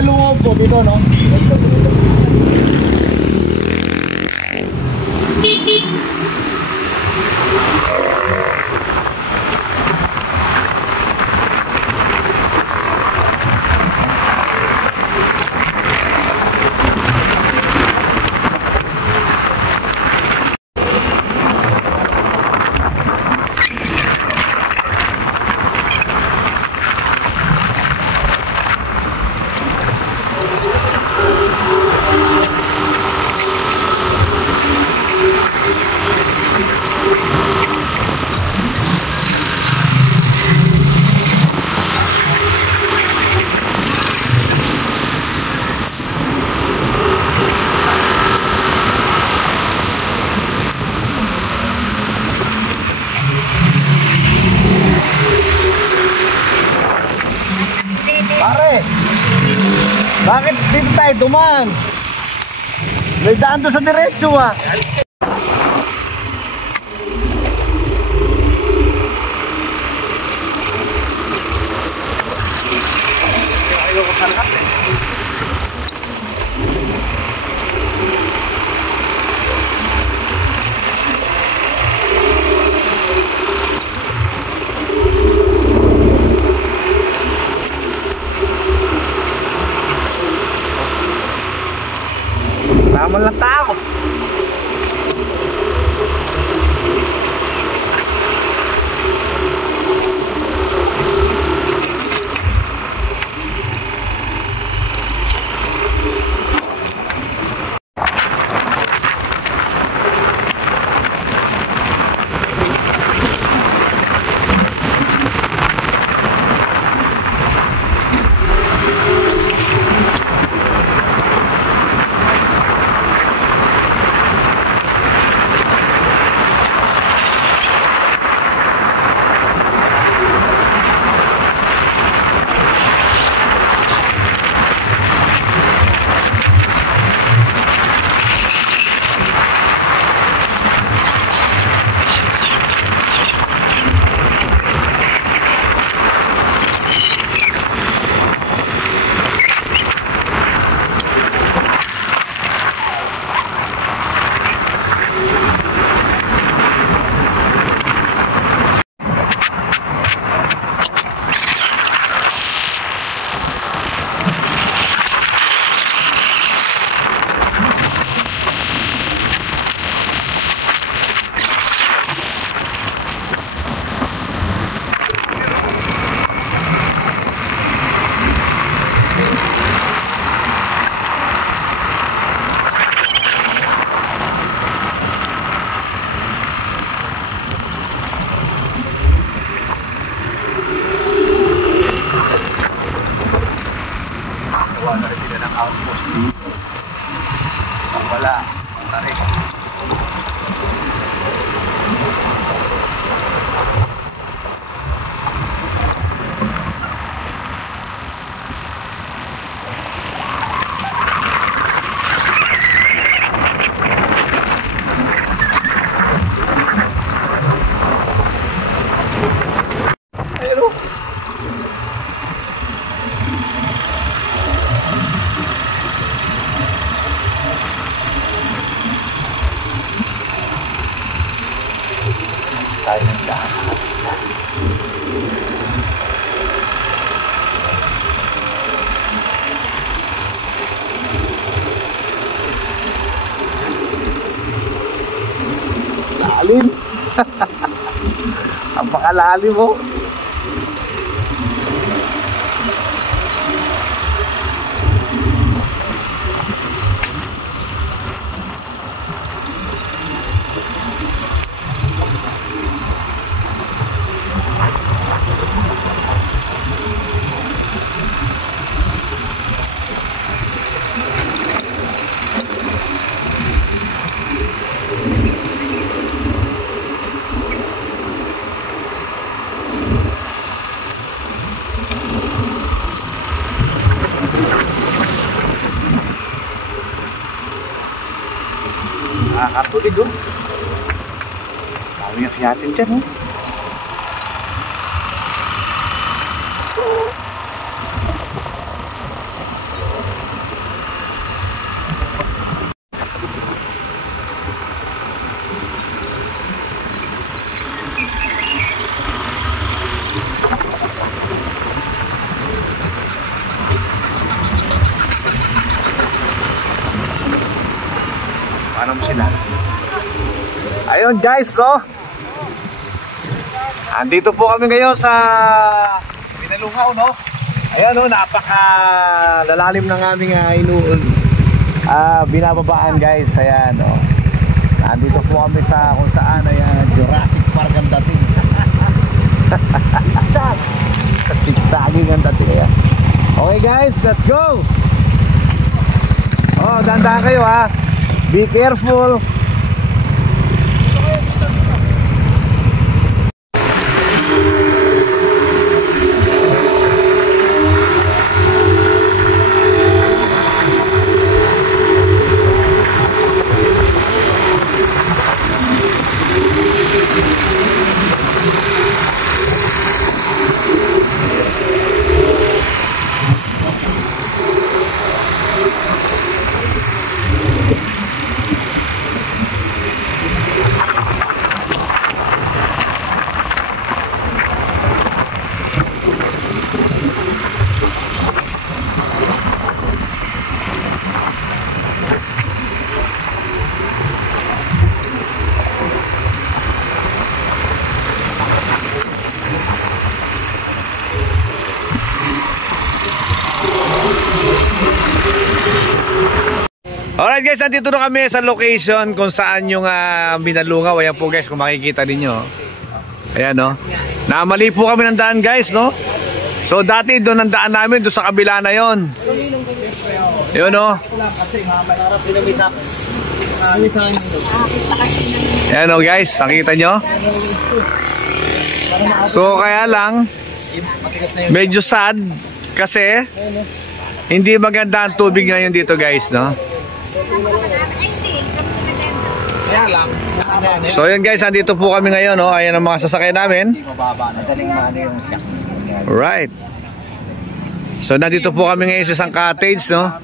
salungob po dito, no? Bakit dito tayo dumaan? May daan doon sa diretso ah. Ayoko sa lahat eh. Naman lang tao. Outpost dito. Wala. Tarik. Tayo ng gas kanina. Lalim. Ang pakalalim mo. Nakakatulig oh. Dami nga fiyatin dyan oh. Ayun guys, no? Andito po kami ngayon sa Binalungaw, no? Ayan, no? Napaka-lalalim ng aming binababaan guys. Ayan, no? Andito po kami sa kung saan, ayan, Jurassic Park ang dating. Sigsaging ang dating, ayan. Okay guys, let's go! Oh, dahan-dahan kayo ha. Be careful. Alright guys, nandito na kami sa location kung saan yung Binalungaw. Ayan po guys, kung makikita ninyo. Ayan, no? Namali po kami ng daan guys, no? So dati doon ang daan namin, doon sa kabila na yon. Yun, no? Ayan, no guys, nakita nyo? So kaya lang, medyo sad kasi hindi maganda ang tubig ngayon dito guys, no? So yun guys, andito po kami ngayon, no? Ayan ang mga sasakyan namin. Right. So nandito po kami ngayon sa isang cottage, no?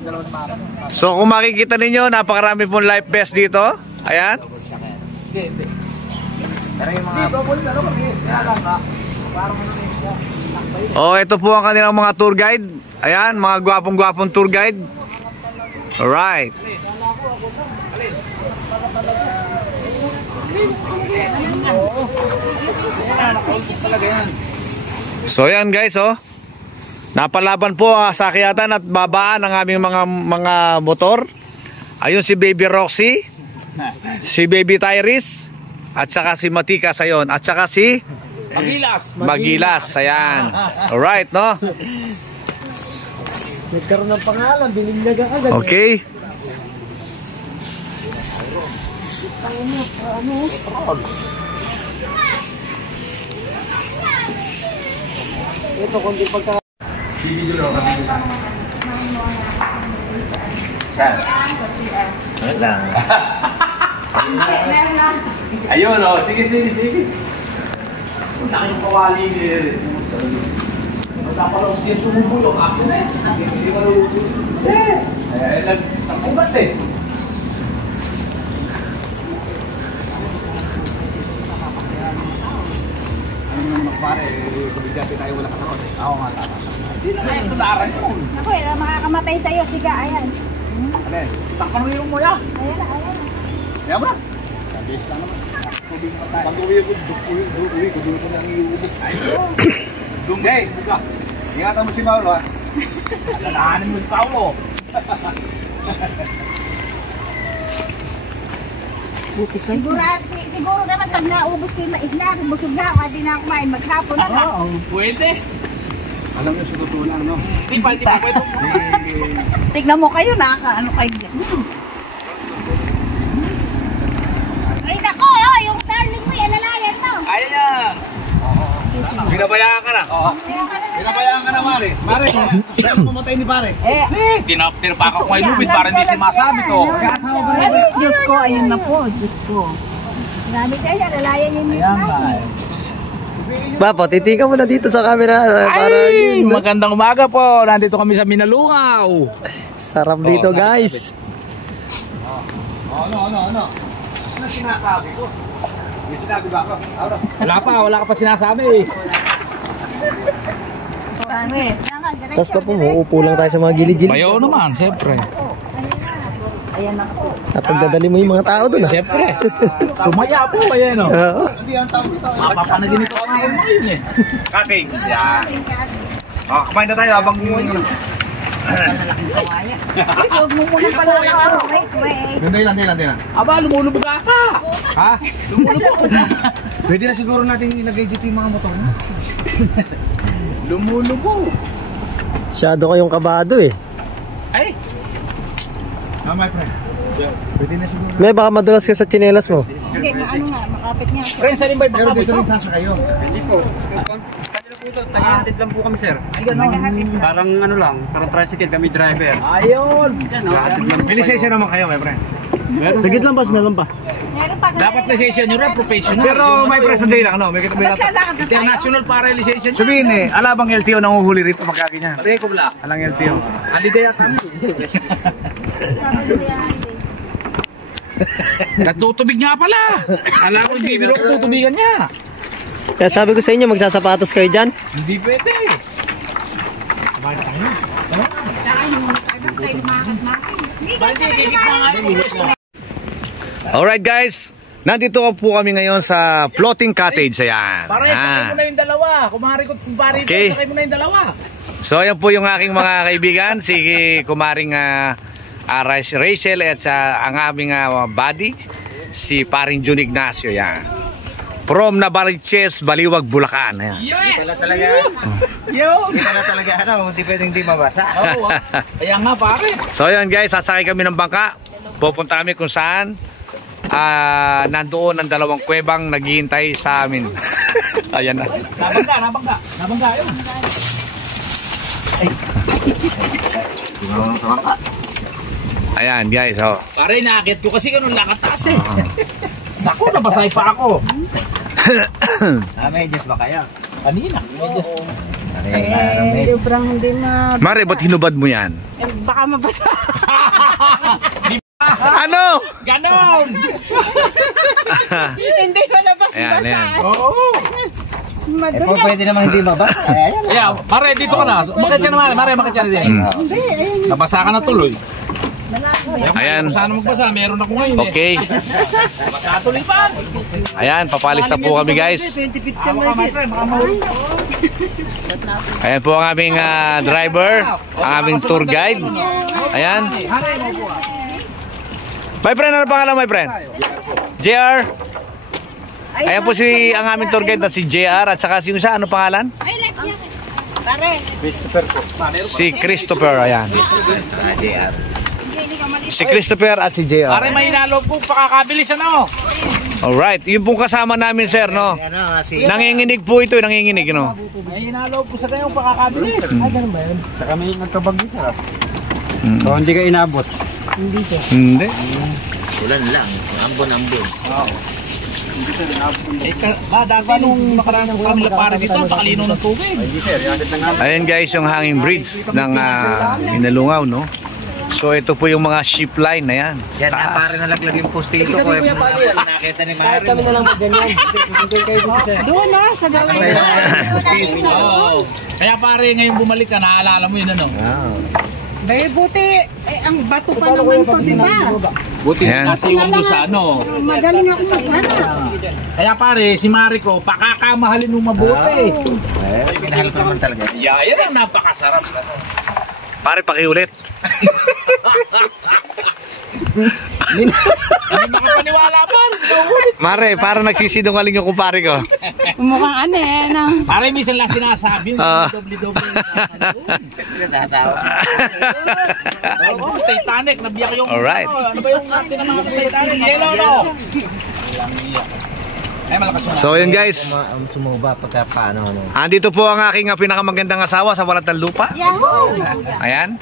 So kung makikita ninyo, napakarami pong life vest dito. Ayan. Oh, ito po ang kanilang mga tour guide. Ayan, mga gwapong-gwapong tour guide. Alright. So yan guys, oh. Napalaban po sa akyatan at babaan ng aming mga motor. Ayun si Baby Roxy, si Baby Tyrese, at saka si Matikas ayon, at saka si Magilas. Ayan. Alright, no? Nagkaroon ng pangalan, bilinyaga agad. Okay. Ito kundi pagka Ayun, oh. Sige. Punta kayong kawali nila. Magkapalong siya sumubulong. Ako na eh. Hindi malubulong. Nagtakubat eh. Ano naman magpare? Kabigati tayo wala katawan. Ako nga tata. Hindi na yung tularan yun. Ako eh, makakamatay sa'yo. Siga, ayan. Ano eh? Takpanuyong mo yan. Ayan na. Yan ba? Sabis lang naman. Pag-uwi ko, dukuwi ko lang iubog. Hey, ingatan mo si Mauro ha. Alalahanin mo si Paulo. Siguro naman pag naubos ko yung isla, kung busog na ako, hindi na ako kumain, maghapon na. Pwede. Alam niyo sa totoo lang, no? Di pa pwede. Tignan mo kayo, ano kayo dyan. Ay, nako, yung darling mo, alalayan mo. Ayan yan. Binabayaan ka na. Binabayaan ka na, Mare. Mare, saan pumatay ni Pare? Tinapa ka ko kay Lubid para hindi si masabi ko. Diyos ko, ayun na po, Diyos ko. Gamit kayo, alalayan yun yung Papo, titika mo na dito sa camera. Ay, magandang umaga po. Nandito kami sa Binalungaw. Sarap dito guys. Ano sinasabi ko? May sinabi ba ako? Wala ka pa sinasabi. Tapos pa po, uupo lang tayo sa mga gilid-gilid. Bayaw naman, siyempre. Ayan na po. Napagdadali mo yung mga tao doon ah. Siyempre. Sumaya po. Ayan o. Oo. Mapapanaginip ako ngayon yun eh. Cottage. Yan. Oh, kumain na tayo habang Huwag mo muna pala lang. Wait. Hindi. Aba, lumulubog ata. Ha? Pwede na siguro natin ilagay dito yung mga motor mo. Lumulubog. Masyado kayong kabado eh. Ay. My friend. Pwede na siguro. May baka madulas ka sa tsinelas mo. Hindi, maano nga, makapit nga. Friends, alin ba yung Pero baka dito ito? rin sasa kayo. Hindi po. Tagahatid lang po kami, sir. Parang ano lang, parang tricycle kami driver. Ayun. Tagahatid lang po. May lisensya naman kayo, my friend. Sagit lang boss, meron pa. Meron pa. Dapat lisensya nyo rin, professional. Pero my friend, sandali lang, no? May kita Ba't kailangan na tayo? International para yung lisensya nyo. Sabihin eh, alabang LTO nanguhuli rito magkagi niya. Reko bla. Alang LTO. Aligaya kami. Nagtutubig nga pala. Alam ko yung bibiro ko tutubigan niya. Kaya sabi ko sa inyo, magsasapatos kayo dyan. Hindi pwede. Alright guys, nandito po kami ngayon sa floating cottage. Ayan. Para sakay mo na yung dalawa. Kumari ko, kumpari ito, Okay. sakay mo na yung dalawa. So ayan po yung aking mga kaibigan, si kumaring Rachel at ang aming buddy, si paring Jun Ignacio. Yan. From Navariches, Baliwag, Bulacan. Ayan. Yes! Talaga. Yun! Kita na talaga ano, hindi pwedeng di mabasa. Oo, kaya nga pare. So ayan guys, sasakay kami ng bangka. Pupunta kami kung saan. Nandoon ang dalawang kuwebang naghihintay sa amin. Ayan na. Nabangga yun. Ayan guys, oh. Pare, nakakit ko kasi ganun lakataas eh. Naku, nabasay pa ako. May ba kayo? Kanina. Sobrang hindi Mare, ba't hinubad mo yan? baka mabasa. Ano? Ganon! Hindi ko na basa. Ayan. Oo. Madulas. Pwede naman hindi mabasa. Ayan. Kaya, pare, dito ka na. Makit ka naman, mare, makit ka na din. Hindi, ayun. Nabasa ka na tuloy. Ayan. Kung saan magbasa, meron ako ngayon eh. Okay. Nabasa tuloy pa. Ayan, papalis na po kami guys. Tama ka, my friend. Baka mahuli. Ayan po ang aming driver, ang aming tour guide. Ayan. My friend, ano pangalan my friend? JR. Ayan po si ang aming tour guide na si JR at saka si yung isa, ano pangalan? Ay, like yan. Pare. Si Christopher, ayan. Hindi ka mali. Si Christopher at si Pare, JR. may inalo po, pakakabilis ano. Alright, yung pong kasama namin sir, no? Ano, si... Nanginginig po ito, nanginginig, no? May inalo po sa kanyang pakakabilis. Saka may nagkabagis ha. So, hindi ka inabot. Hindi. Ulan lang. Ambon-ambon. Dati nung nakaraan ng kanila pare dito, pakalino ng tubig. Ayan guys, yung hanging bridge ng Minalungaw, no? So ito po yung mga ship line na yan. Yan, pare nalaglag yung postizo ko. Nakita ni Mari. Kami na lang ganyan. Doon na, sa gawin. Oo. Kaya pare, ngayon bumalik ka, naaalala mo yun ano? Bay, buti. Ang bato pa naman to, di ba? Buti Yan. na nasiwang mo sa ano. Magaling ako maghanap. Kaya pare, si Mariko, pakakamahalin mo mabuti. Pinahal ko naman talaga. Yeah, yan ang napakasarap. Pare, pakiulit. Hindi makapaniwala pa. Mare, parang nagsisinungaling yung kumpare ko. Mukhang ano eh, no? Pare, minsan lang sinasabi yung doble-doble. Natatawa. Oo, Titanic, nabiyak yung... Alright. Ano ba yung natin ng mga Titanic? Yellow, no? Ay, malakas yung... So yun guys, Sumuba pagka paano. andito po ang aking pinakamagandang asawa sa Walat ng Lupa. Yahoo! Ayan.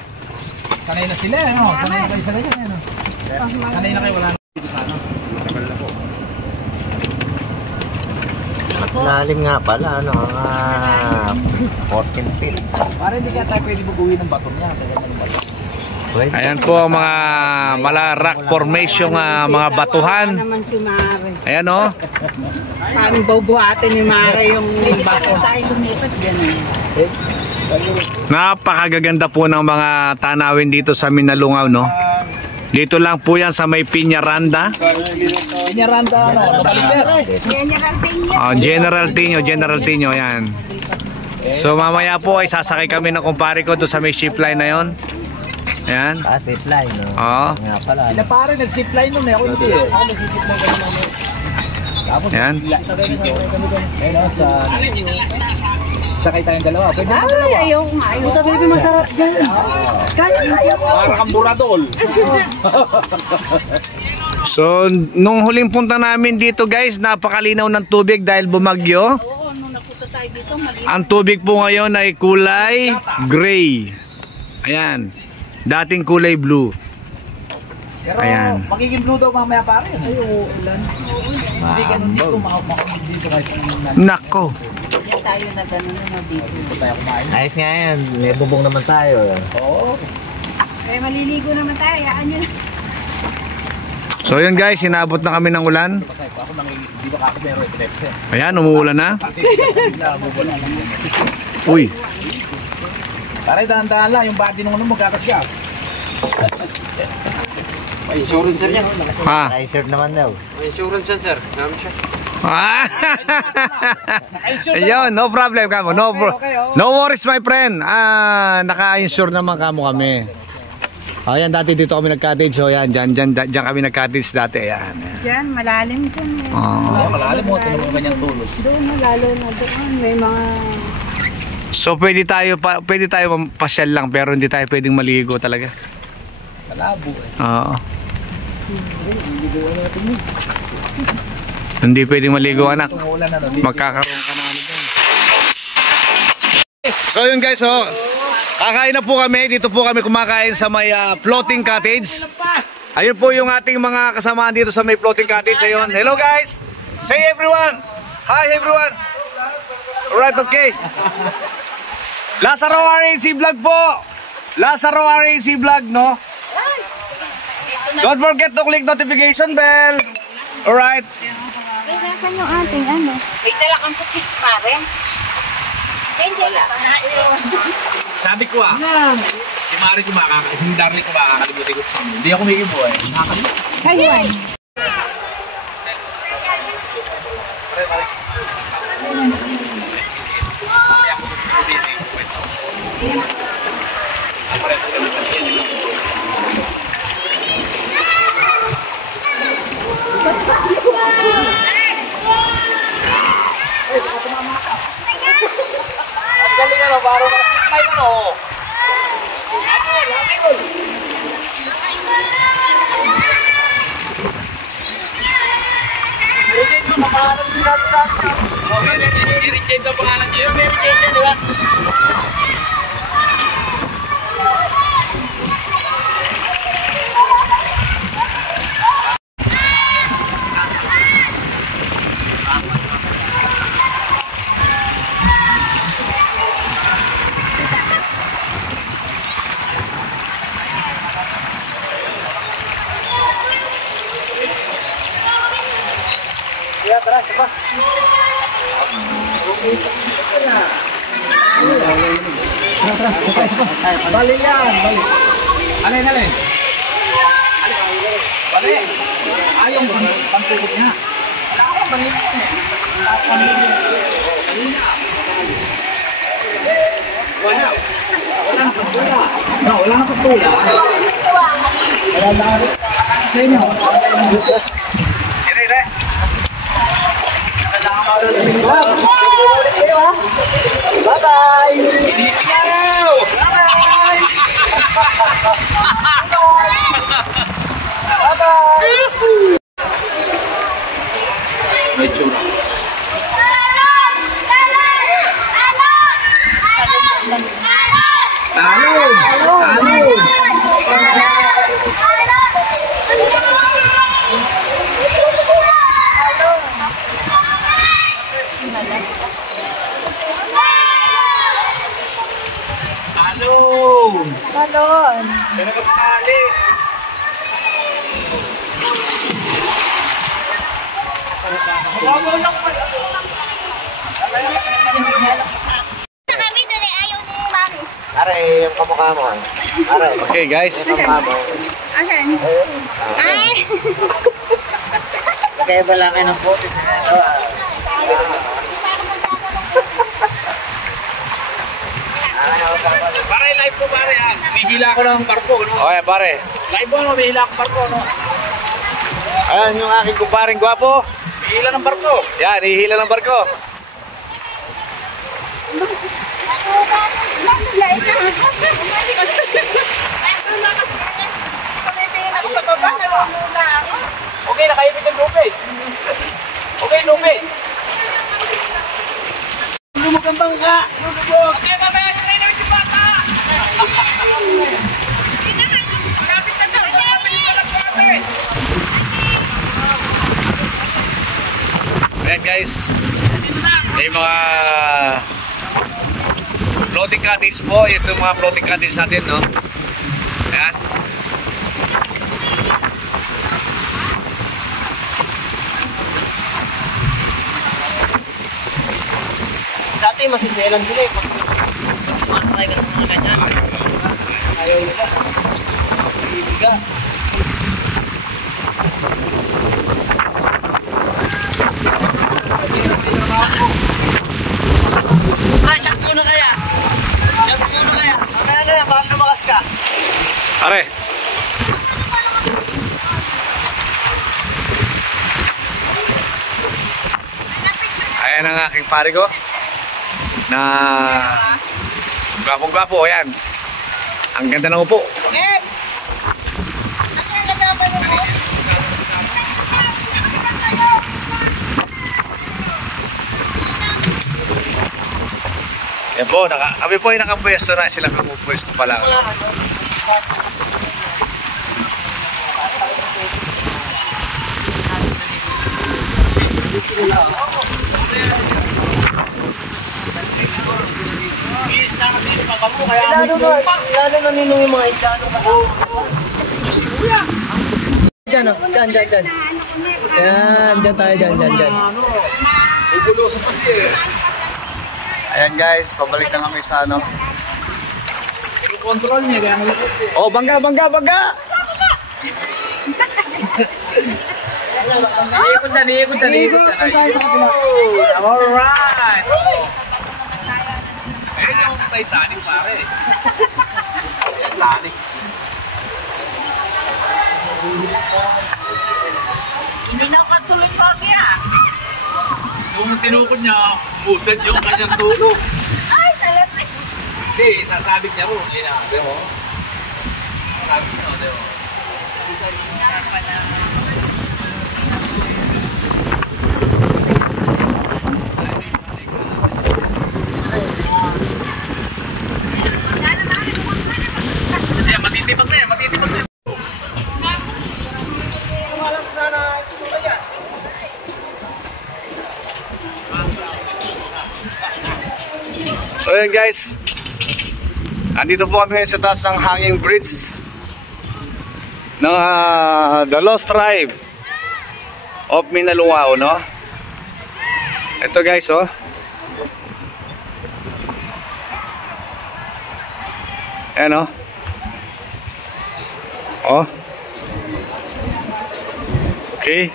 Sanay na sila, ano? Sanay na kayo sila dyan, ano? Sanay na kayo, wala na dito sa ano. Lalim nga pala, ano, 14 feet. Para hindi kaya tayo pwede buguhin ng bato niya. Ng bato. Ayan po ang mga mala rock formation, mga batuhan. Naman si Mare. Ayan o. Paano bubuhatin ni Mare yung bato? Tayo lumipat gano'n. Napakagaganda po ng mga tanawin dito sa Minalungaw, no? Dito lang po yan sa may Piñaranda. Piñaranda, Novaliches. General Peña. General Tino, yan. So mamaya po ay sasakay kami ng kumpare ko doon sa may ship line na yon. Ayan. Zip line, no? Oo. Nga pala. Sila pare, nag-zipline nun eh. Ako hindi eh. Ako nag-zipline kami namin. Tapos, Yan. ayun sa... Sakay tayong dalawa. Pwede na Ay, ayoko nga. Ayoko. Baby, masarap dyan. Kaya. para kang buradol. So nung huling punta namin dito guys, napakalinaw ng tubig dahil bumagyo. Oo, nung napunta tayo dito, mali. Ang tubig po ngayon ay kulay gray. Ayan. Dating kulay blue. Pero Ayan. magiging blue daw mamaya pare. Ay, ulan. Hindi ganun dito. Makamit dito kahit Nako. Hindi tayo na gano'n na dito. tayo kumain. Ayos nga yan. May bubong naman tayo. Oo. Eh, maliligo naman tayo. Hayaan nyo na. So yun guys, sinabot na kami ng ulan. Ako nang hindi ba kako pero ito. Ayan, umuulan na. Uy. Pare, dahan-dahan lang. Yung body nung ano magkakasya. May insurance sir yan. Ha. Ay-serve naman daw. May insurance yan sir. Namin siya. Ah. Ayun, no problem kamo. No worries my friend. Naka-insure naman kamo kami. Ayan, dati dito kami nag-cottage. So yan, dyan kami nag-cottage dati. Ayan. Diyan, malalim dyan. Oo, malalim mo. Ito naman kanyang tulog. Doon na, lalo na doon. May mga... So pwede tayo pasyal lang pero hindi tayo pwedeng maligo talaga. Malabo eh. Oo. Hindi pwedeng maligo anak. Umuulan na nun. Magkakaroon ka na ano dyan. So yun guys, oh. Kakain na po kami. Dito po kami kumakain sa may floating cottage. Ayun po yung ating mga kasamaan dito sa may floating cottage. Ayun. Hello guys. Say everyone. Hi everyone. Alright, okay. Lazaro RAC Vlog po. Lazaro RAC Vlog, no? Don't forget to click notification bell. Alright. Ay, nasan yung ating ano? May dala kang kuchit pare. Hindi lang. Sabi ko si Mari ko si Darly ko makakalimutin ko. Hindi ako may ibo eh. Nakakalimutin. Ayun. Galing ano, parang nakasipay ano. Mary Jane yung pangalan din natin sa akin. Mary Jane yung pangalan niyo. Mary Jane siya, di ba? Ya, tara, sapa. Bali yan, bali. Alin. Bali. Ayaw mo, pangtukot niya. Wala ka, bali. Wala na pagtula. Wala na pagtula. Wala na. Sa inyo. Dire. Bye-bye! Bye-bye! Medyo Balon. pero kapali. Kami doon ayaw ni Mami. Are, yung kamukha mo. Are, Okay guys. yung kamukha mo. Asan? Ay! Kaya wala kayo ng bote. Pare, live po pare ha. Bihila ko ng barko, no? Okay, pare. Live po, no? Bihila ko barko, no? Ayan yung aking kumparing gwapo. Bihila ng barko. Yan, ihila ng barko. Okay, nakaipit yung lupi. Okay, lupi. Lumag ang bangka! Lumubog! Okay, mamaya nyo kayo namin yung bata. Kapit na to. Kapit na lang po ate. Ayan guys. May mga floating cottage po. Ito yung mga floating cottage natin, no? Ayan. Dati masiselan sila eh. Pag sumasakay ka sa mga ganyan. Ayaw nila. Ibiga. Shot muna kaya. Shot muna kaya. Mamaya na yan, baka lumakas ka. Are. Ayan ang aking pare ko. Na gwapong-gwapo, ayan. Ang ganda ng upo. Yan po, kami po ay nakapwesto na. Sila pumupwesto pa lang. Lalo na ninong yung mga itlano ka. Diyan o, dyan. Yan, dyan tayo, dyan. Ayan guys, pabalik na kami sa ano. Control niya, kaya malapit eh. Oh, bangga! Iikot na. tayo sa kapila. Alright! Ayun yung Titanic pare. Titanic. Hindi na katuloy ko kaya. Yung tinukod niya, usad yung kanyang tulog. Ay, talasik. Hindi, sasabit niya ro. Hindi na, di mo? Sasabit niya, di mo? Ayan, matitipag na yan. So yun guys, andito po kami ngayon sa taas ng hanging bridge ng The Lost Tribe of Minalungao, no? Ito guys, oh. Ayan, oh. Oh. Okay.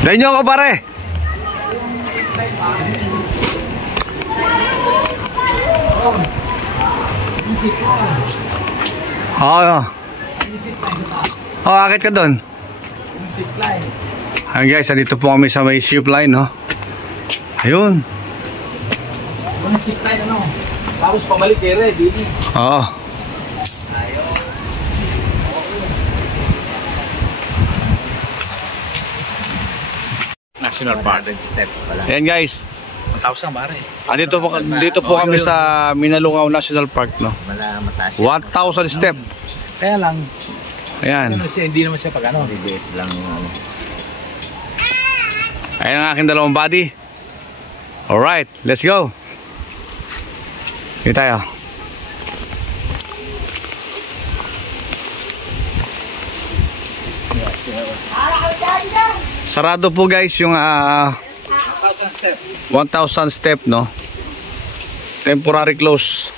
Dahil nyo ako pare. Oo. Akit ka doon. Ayun guys, dito po kami sa may ship line, no? Ayun. Ano zip line ano? Tapos pabalik kere, dini. Oo. National Park. Step pala. Ayan guys. 1,000 pare. Dito po kami sa Minalungaw National Park, no? Wala mataas. 1,000 step. Kaya lang, Ayan. hindi naman siya pag ano. Bibiit lang yung ano. Ayan ang aking dalawang body. Alright, let's go. Dito tayo. Sarado po guys yung 1,000 step. 1,000 step, no? Temporary close.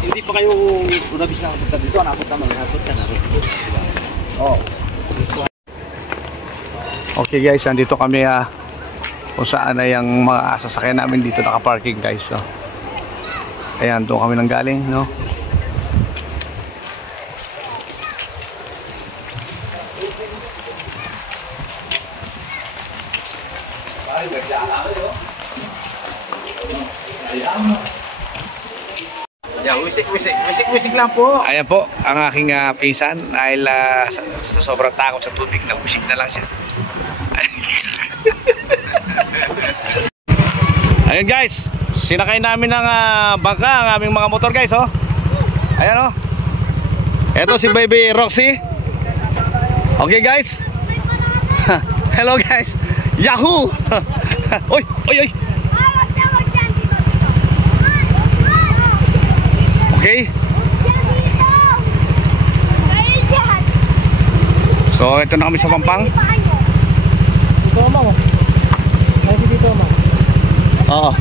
Hindi pa kayo unabis na punta dito, napot naman, napot ka na. Oh. Okay guys, andito kami kung saan na yung mga sasakyan namin dito nakaparking guys, no? Ayan, doon kami nang galing, no? Yeah, wisik lang po. Ayan po, ang aking pinsan dahil sa sobrang takot sa tubig na usik na lang siya. Ayun guys, sinakay namin ng bangka ang aming mga motor guys, oh. Ayan, oh. Eto si Baby Roxy. Okay guys. Hello guys. Yahoo! Oy, oy, oy. Okay. So, ito na kami sa Pampang. Dito mo. Ay, dito mo. Oo.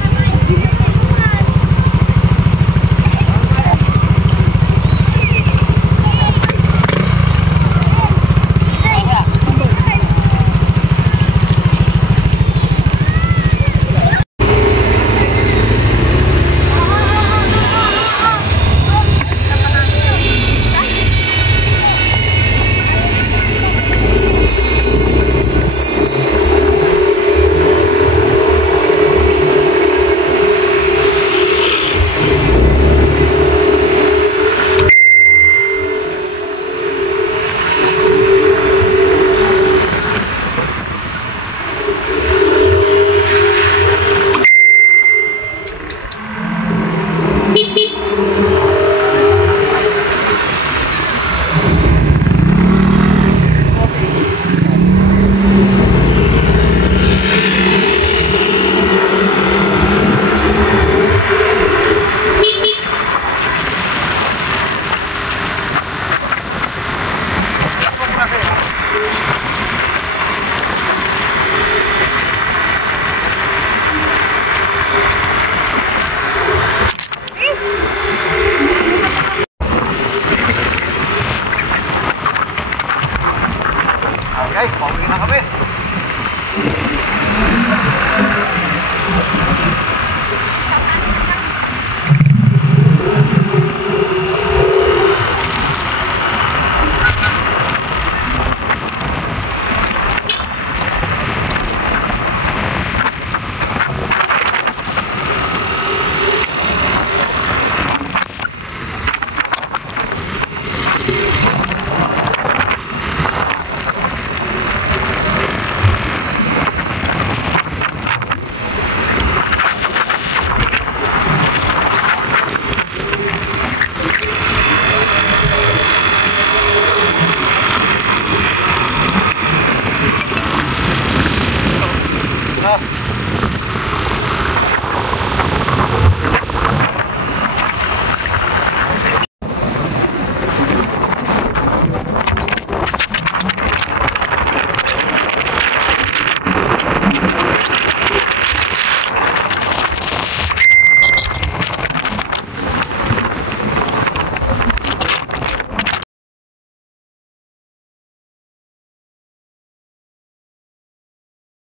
Okay, pauwi na kami.